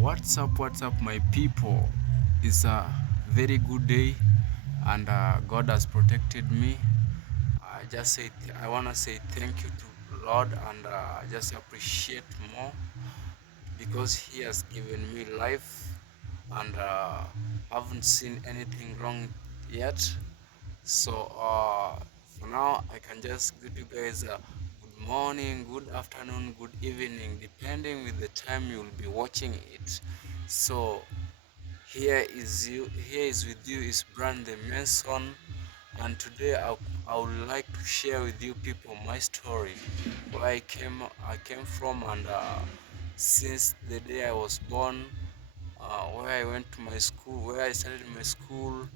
What's up, my people? It's a very good day, and God has protected me. I wanna say thank you to Lord, and just appreciate more because He has given me life, and haven't seen anything wrong yet. So for now, I can just greet you guys. Good morning, good afternoon, good evening, depending with the time you will be watching it. So here is with you is Brandon Mason, and today I would like to share with you people my story, where I came from, and since the day I was born, where I went to my school, where I started my school,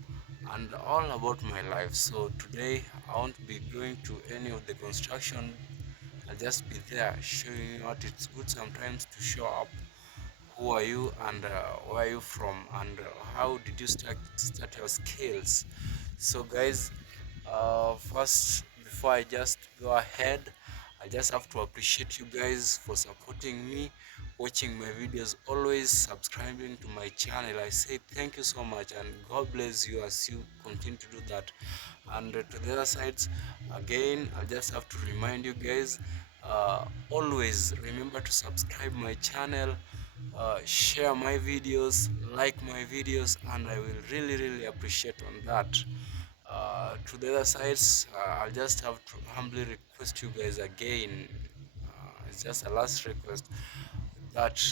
and all about my life. So today I won't be going to any of the construction. I'll just be there showing you what it's good sometimes to show up. Who are you, and where are you from, and how did you start your skills? So guys, first, before I just go ahead, I just have to appreciate you guys for supporting me, watching my videos, always subscribing to my channel. I say thank you so much, and God bless you as you continue to do that. And to the other sides, again, I just have to remind you guys, always remember to subscribe my channel, share my videos, like my videos, and I will really appreciate on that. To the other sides, I'll just have to humbly request you guys again, it's just a last request, that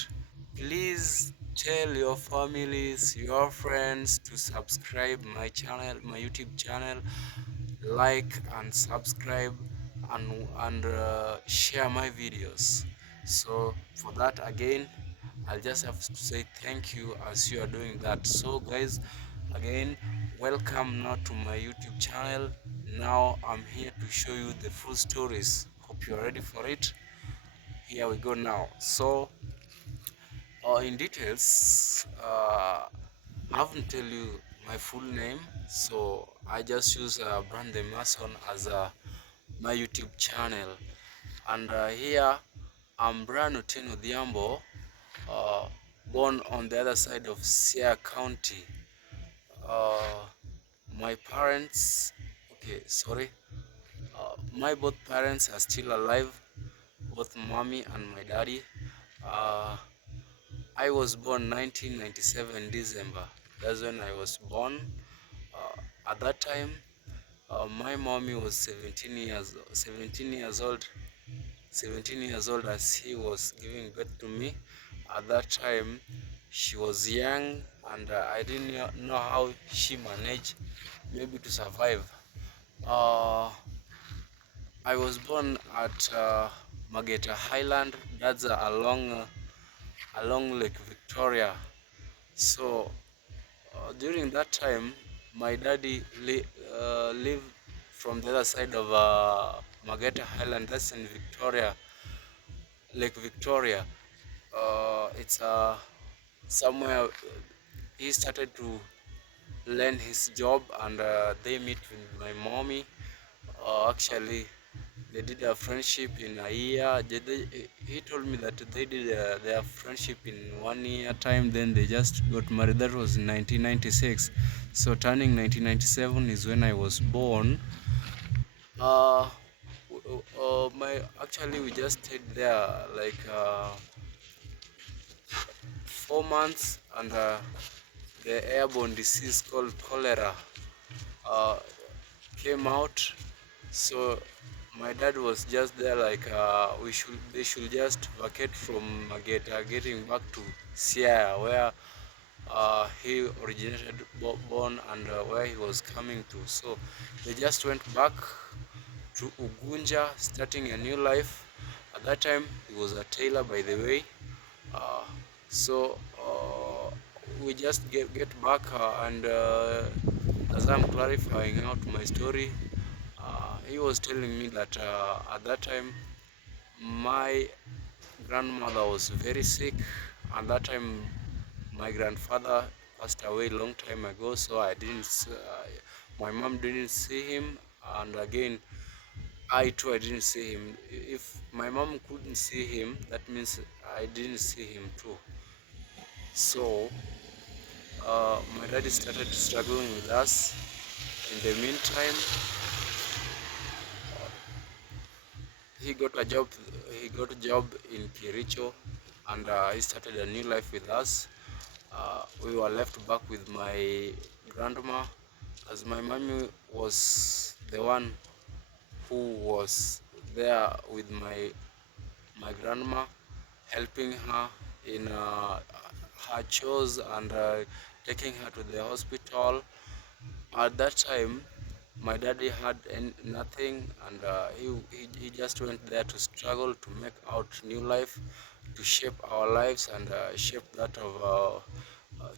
please tell your families, your friends to subscribe my channel, my YouTube channel, like and subscribe, and share my videos. So for that, again, I'll just have to say thank you as you are doing that. So guys, again, welcome now to my YouTube channel. Now I'm here to show you the full stories. Hope you're ready for it. Here we go now. So in details, I haven't tell you my full name, so I just use Brandon Mason as my YouTube channel. And here I'm Brian Otieno Diambo, uh, born on the other side of Sierra County. Uh, my parents, okay, sorry, my both parents are still alive, both mommy and my daddy. Uh, I was born 1997 December. That's when I was born. At that time, my mommy was 17 years old, 17 years old as he was giving birth to me. At that time, she was young, and I didn't know how she managed maybe to survive. Uh, I was born at Mageta Highland. That's along Lake Victoria. So during that time, my daddy lived from the other side of Mageta Highland. That's in Victoria, Lake Victoria. It's somewhere he started to learn his job, and they meet with my mommy. Actually, they did a friendship in a year. He told me that they did their friendship in 1 year time. Then they just got married. That was in 1996. So turning 1997 is when I was born. Uh, my actually we just stayed there like 4 months, and the airborne disease called cholera uh, came out. So my dad was just there like they should just vacate from Mageta, getting back to Sierra, where he originated, born, and where he was coming to. So they just went back to Ugunja, starting a new life. At that time, he was a tailor, by the way. Uh, so we just get back, and as I'm clarifying out my story, he was telling me that at that time my grandmother was very sick. At that time, my grandfather passed away long time ago, so my mom didn't see him, and again, I too, I didn't see him. If my mom couldn't see him, that means I didn't see him too. So my daddy started struggling with us. In the meantime, he got a job. He got a job in Kericho, and he started a new life with us. We were left back with my grandma, as my mommy was the one who was there with my grandma, helping her in her chores and taking her to the hospital. At that time, my daddy had nothing, and he just went there to struggle to make out new life, to shape our lives and shape that of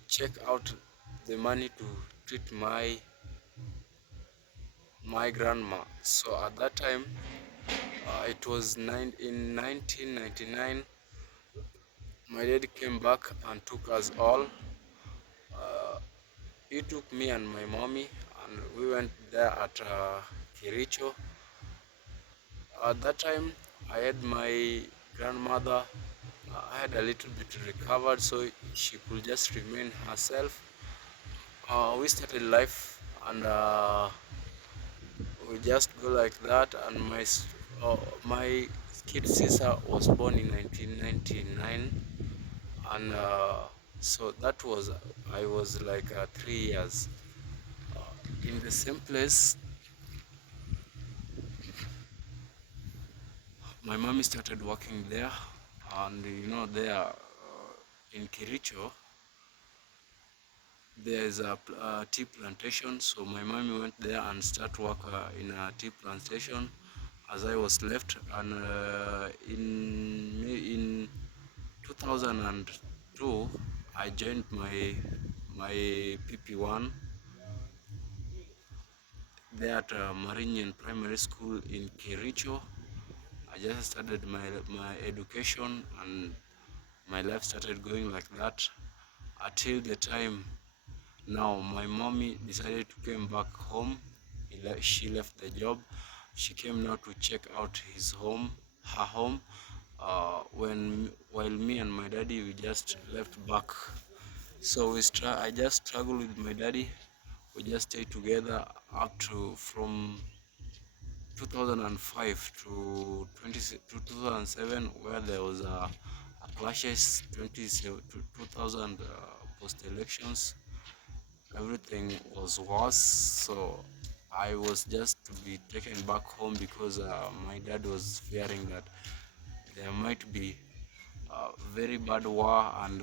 check out the money to treat my grandma. So at that time, it was in 1999. My dad came back and took us all. He took me and my mommy, and we went there at Kericho. At that time, I had my grandmother. I had a little bit recovered, so she could just remain herself. We started life, and we just go like that. And my kid sister was born in 1999, and so that was I was like 3 years in the same place. My mommy started working there, and there in Kericho there is a tea plantation. So my mommy went there and start work in a tea plantation, as I was left. And in 2002, I joined my PP1 there at Marinian Primary School in Kericho. I just started my education, and my life started going like that until the time now my mommy decided to come back home. She left the job. She came now to check out her home. When while me and my daddy we just left back. So I just struggled with my daddy. We just stayed together up to from 2005 to 2007, where there was a clashes. 2000 post elections, everything was worse. So I was just to be taken back home because my dad was fearing that there might be a very bad war, and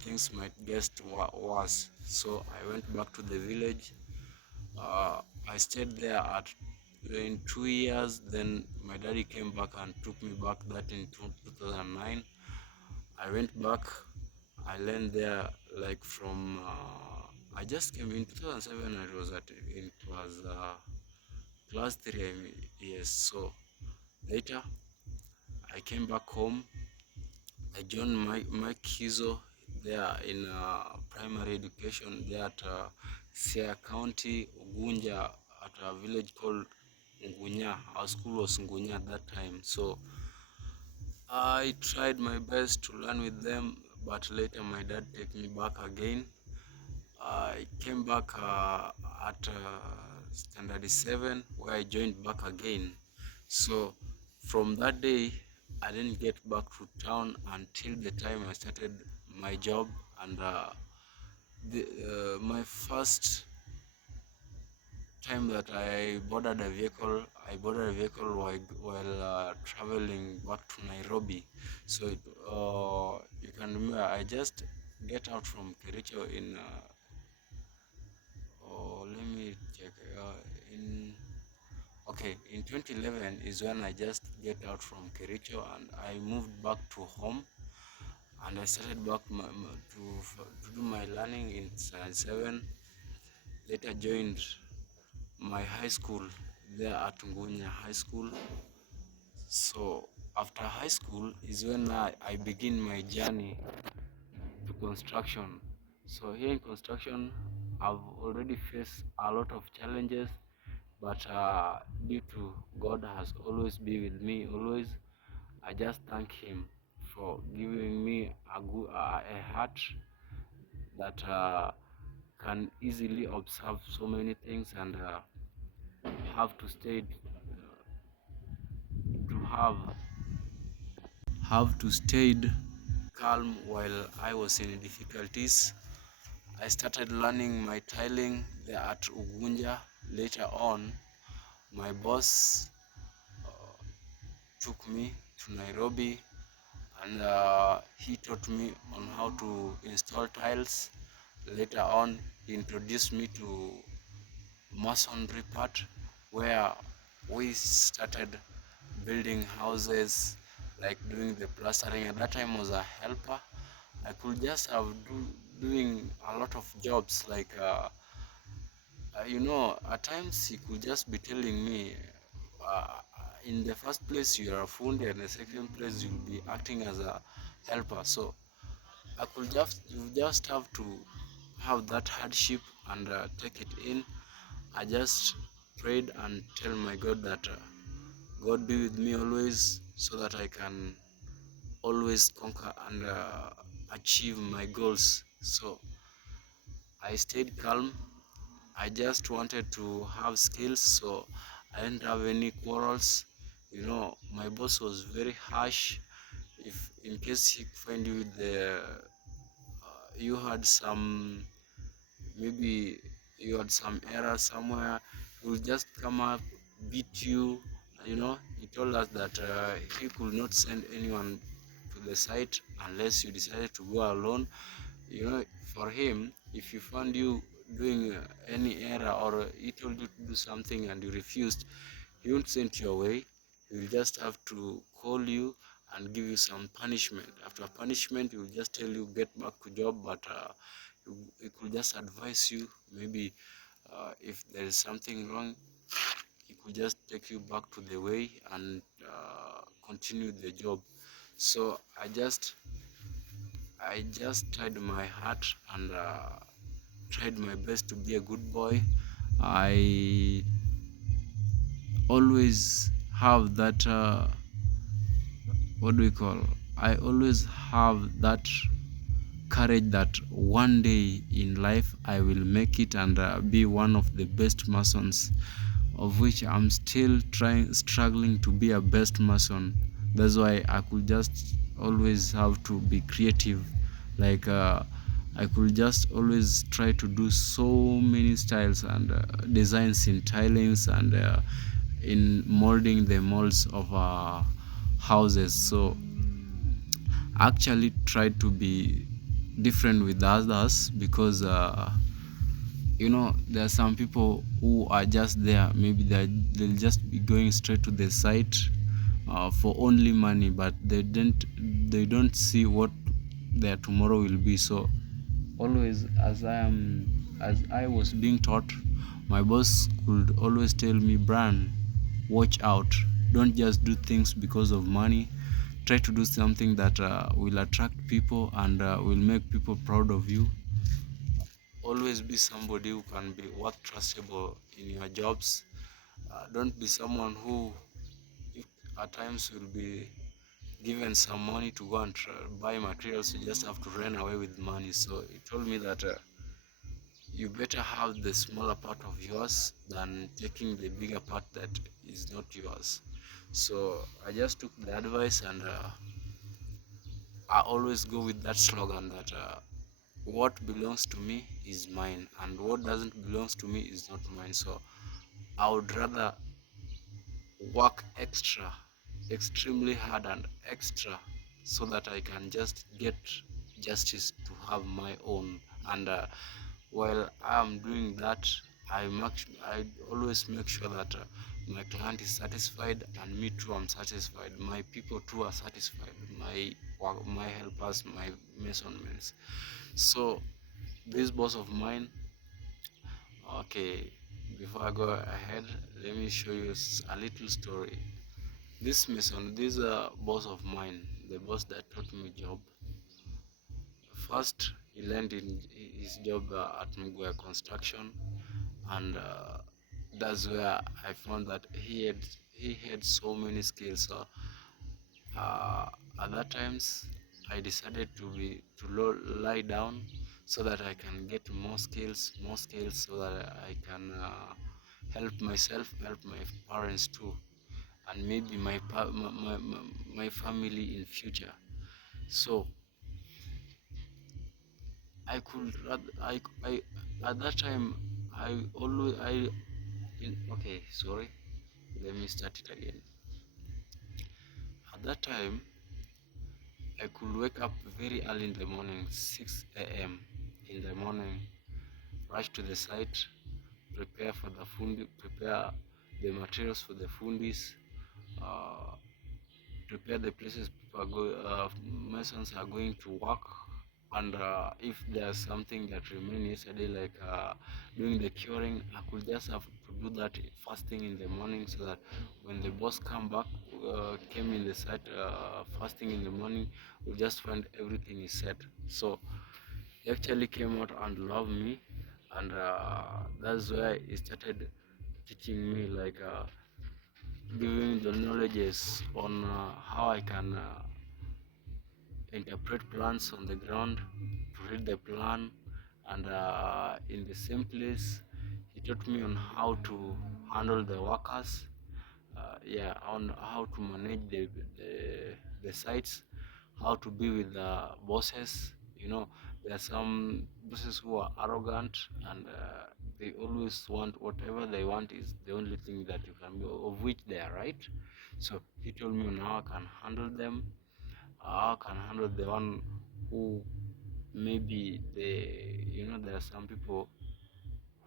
things might get worse. So I went back to the village. I stayed there in 2 years. Then my daddy came back and took me back. That in 2009, I went back. I learned there like from. I just came in 2007. I was in class 3. Yes. So later I came back home. I joined my Kizo there in primary education there at Siaya County, Ugunja, at a village called Ngunya. Our school was Ngunya at that time. So I tried my best to learn with them, but later my dad took me back again. I came back at standard 7, where I joined back again. So from that day, I didn't get back to town until the time I started my job. And my first time that I boarded a vehicle, while traveling back to Nairobi. So you can remember, I just get out from Kericho in let me check. In Okay, in 2011 is when I just get out from Kericho, and I moved back to home, and I started back to do my learning in Standard 7. Later joined my high school there at Ngunya High School. So after high school is when I begin my journey to construction. So here in construction, I've already faced a lot of challenges, but due to God has always been with me. Always, I just thank Him for giving me a heart that can easily observe so many things, and have to stay to have to stayed calm while I was in difficulties. I started learning my tiling there at Ugunja. Later on, my boss took me to Nairobi, and he taught me on how to install tiles. Later on, he introduced me to masonry part, where we started building houses, like doing the plastering. At that time, I was a helper. I could just have doing a lot of jobs, like at times he could just be telling me, uh, in the first place you are a fundi, and the second place you'll be acting as a helper. So I could just you just have to have that hardship and take it in. I just prayed and tell my God that God be with me always, so that I can always conquer and achieve my goals. So I stayed calm. I just wanted to have skills, so I didn't have any quarrels. My boss was very harsh. If in case he find you you had some, maybe you had some error somewhere, he will just come up, beat you. He told us that he could not send anyone to the site unless you decided to go alone. For him, if you found you doing any error, or he told you to do something and you refused, he won't send you away. He will just have to call you and give you some punishment. After punishment, he will just tell you get back to job, but he could just advise you. Maybe if there is something wrong, he could just take you back to the way and continue the job. So I just tried my heart and tried my best to be a good boy. I always have that, what do we call? I always have that courage that one day in life I will make it and be one of the best masons, of which I'm still struggling to be a best mason. That's why I could just always have to be creative. Like I could just always try to do so many styles and designs in tilings and in molding the molds of houses. So I actually tried to be different with others, because there are some people who are just there. Maybe they'll just be going straight to the site for only money, but they don't see what their tomorrow will be. So always, as I was being taught, my boss could always tell me, Bran, watch out, don't just do things because of money. Try to do something that will attract people and will make people proud of you. Always be somebody who can be worth trustable in your jobs. Don't be someone who at times will be given some money to go and buy materials. You just have to run away with money. So he told me that you better have the smaller part of yours than taking the bigger part that is not yours. So I just took the advice, and I always go with that slogan that what belongs to me is mine, and what doesn't belongs to me is not mine. So I would rather work extremely hard and extra, so that I can just get justice to have my own. And while I am doing that, I always make sure that my client is satisfied, and me too am satisfied. My people too are satisfied. My helpers, my masonmen. So this boss of mine, okay, before I go ahead, let me show you a little story. This boss of mine, the boss that taught me job, first he learned in his job at Mugwaya Construction, and that's where I found that he had so many skills. So uh, at that times, I decided to lie down, so that I can get more skills, so that I can help myself, help my parents too, and maybe my family in future. So I could I at that time I always I okay, sorry, let me start it again. At that time I could wake up very early in the morning, 6 a.m. in the morning, rush to the site, prepare for the fundi, prepare the materials for the fundis, uh, prepare the places people are masons are going to work, and if there's something that remained yesterday, like doing the curing, I could just have to do that first thing in the morning, so that when the boss came in the site first thing in the morning, we'll just find everything is set. So he actually came out and loved me, and that's why he started teaching me, like giving the knowledges on how I can interpret plans on the ground, to read the plan, and in the same place, he taught me on how to handle the workers, yeah, on how to manage the sites, how to be with the bosses. You know, there are some bosses who are arrogant, and they always want whatever they want is the only thing that you can be, of which they are right. So he told me on how I can handle them, how I can handle the one who maybe there are some people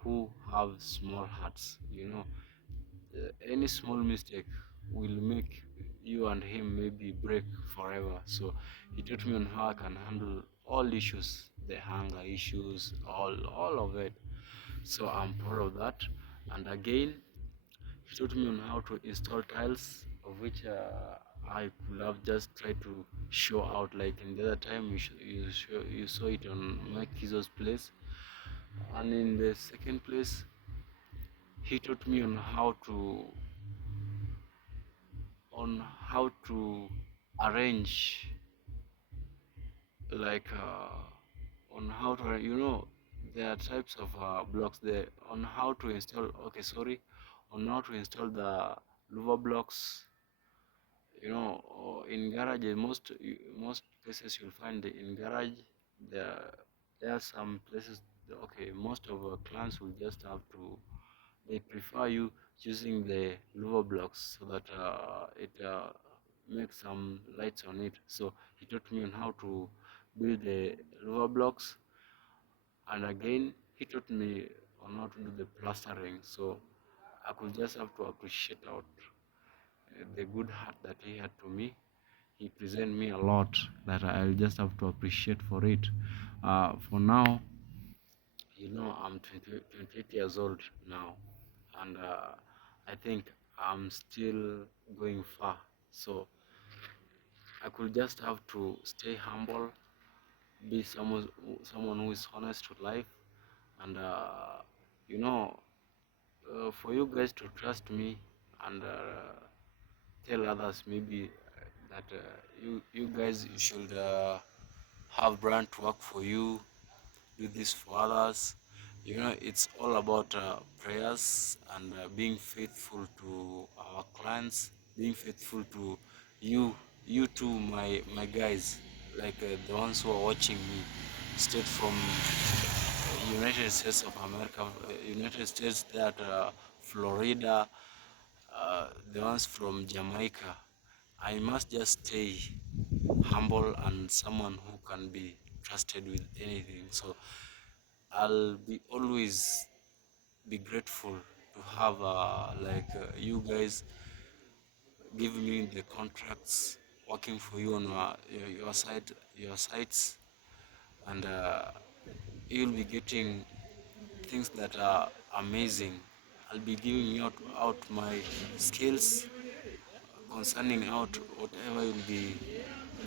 who have small hearts. Any small mistake will make you and him maybe break forever. So he taught me on how I can handle all issues, the hunger issues, all of it. So I'm proud of that. And again, he taught me on how to install tiles, of which I could have just tried to show out, like in the other time you saw it on Mike Kizo's place. And in the second place, he taught me on how to arrange, like on how to there are types of blocks there, on how to install, okay, sorry, on how to install the lower blocks. In garage, most places you'll find in garage, there there are some places, okay, most of our clients will just have to, they prefer you using the lower blocks, so that it makes some lights on it. So he taught me on how to build the lower blocks, and again he taught me on how to do the plastering. So I could just have to appreciate out the good heart that he had to me. He presented me a lot that I'll just have to appreciate for it. For now, I'm 28 years old now, and I think I'm still going far. So I could just have to stay humble, be someone who is honest to life, and you know, for you guys to trust me, and tell others maybe that you guys should have brand to work for you, do this for others. It's all about prayers, and being faithful to our clients, being faithful to you too, my guys, like the ones who are watching me, straight from United States of America, United States, that Florida, the ones from Jamaica. I must just stay humble and someone who can be trusted with anything. So I'll be always be grateful to have you guys give me the contracts, working for you on your site, your sites, and you'll be getting things that are amazing. I'll be giving out my skills concerning out whatever you'll be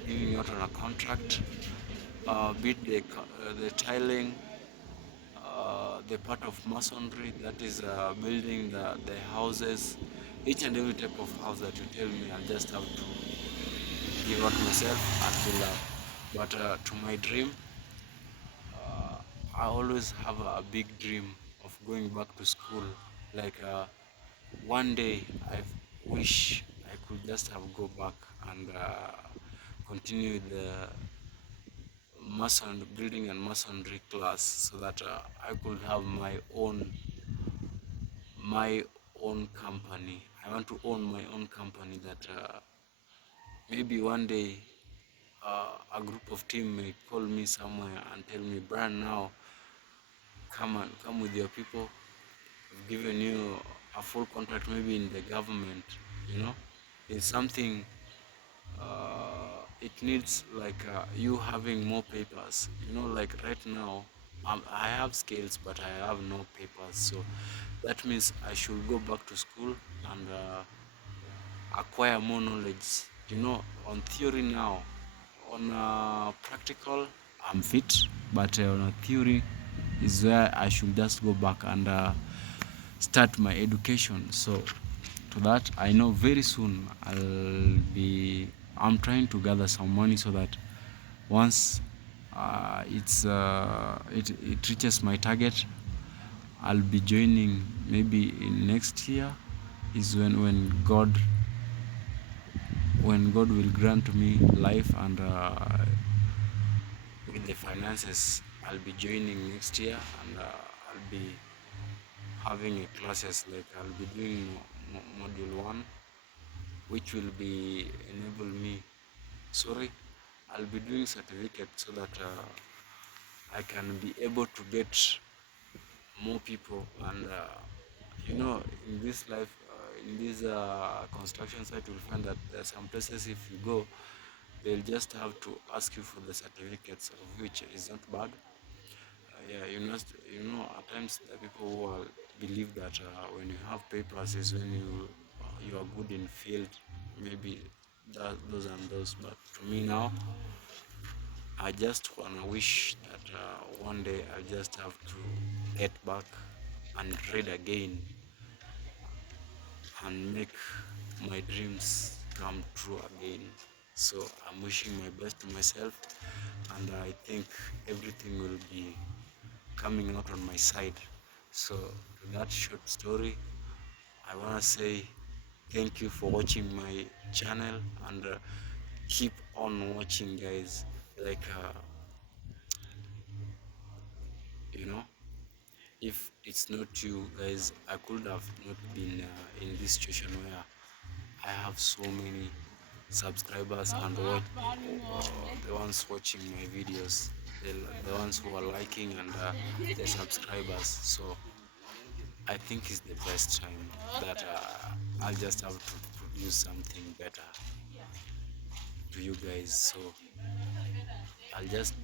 giving out on a contract, be it the tiling, the part of masonry, that is building the houses, each and every type of house that you tell me, I'll just have to give out myself and build up. But to my dream, always have a big dream of going back to school. Like one day I wish I could just have go back and continue the mason building and masonry class, so that I could have my own company. I want to own my own company, that maybe one day a group of team may call me somewhere and tell me, Brian, now come with your people. I've given you a full contract, maybe in the government. You know, it's something. It needs like you having more papers. You know, like right now, I have skills, but I have no papers. So that means I should go back to school and acquire more knowledge. You know, on theory now, on practical, I'm fit, but on a theory is where I should just go back and start my education. So to that, I know very soon I'm trying to gather some money, so that once it reaches my target, I'll be joining maybe in next year is when God will grant me life and with the finances, I'll be joining next year, and I'll be having a classes, like I'll be doing module 1, which will be enable me, sorry, I'll be doing certificate, so that I can be able to get more people. And you know, in this life, in this construction site, you'll find that there are some places, if you go, they'll just have to ask you for the certificates, of which is not bad. Yeah, at times the people who believe that when you have papers is when you are good in field, maybe those and those. But to me now, I just wanna wish that one day I just have to get back and read again and make my dreams come true again. So I'm wishing my best to myself, and I think everything will be coming out on my side. So to that short story, I want to say thank you for watching my channel, and keep on watching, guys. Like you know, if it's not you guys, I could have not been in this situation where I have so many subscribers, and the ones watching my videos, the ones who are liking, and the subscribers. So I think it's the best time that I'll just have to produce something better to you guys. So I'll just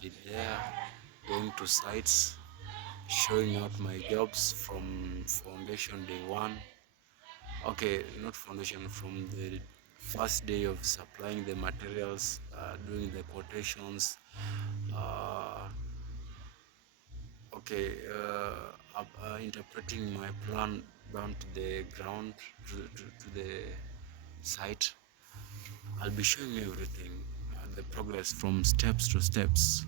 be there, going to sites, showing out my jobs from foundation day 1. Okay, not foundation, from the first day of supplying the materials, doing the quotations, uh, okay, interpreting my plan down to the ground, to the site. I'll be showing you everything, the progress from steps to steps.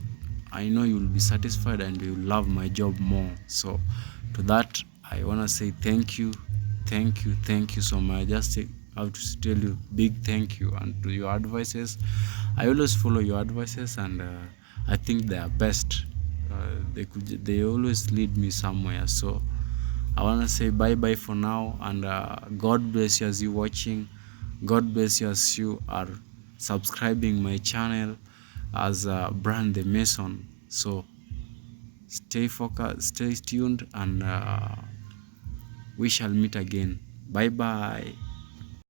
I know you'll be satisfied and you'll love my job more. So to that, I want to say thank you, thank you so much. I just have to tell you big thank you, and to your advices. I always follow your advices, and I think they are best. They always lead me somewhere. So I want to say bye bye for now, and God bless you as you watching. God bless you as you are subscribing my channel as Brian the Mason. So stay focused, stay tuned, and we shall meet again. Bye bye.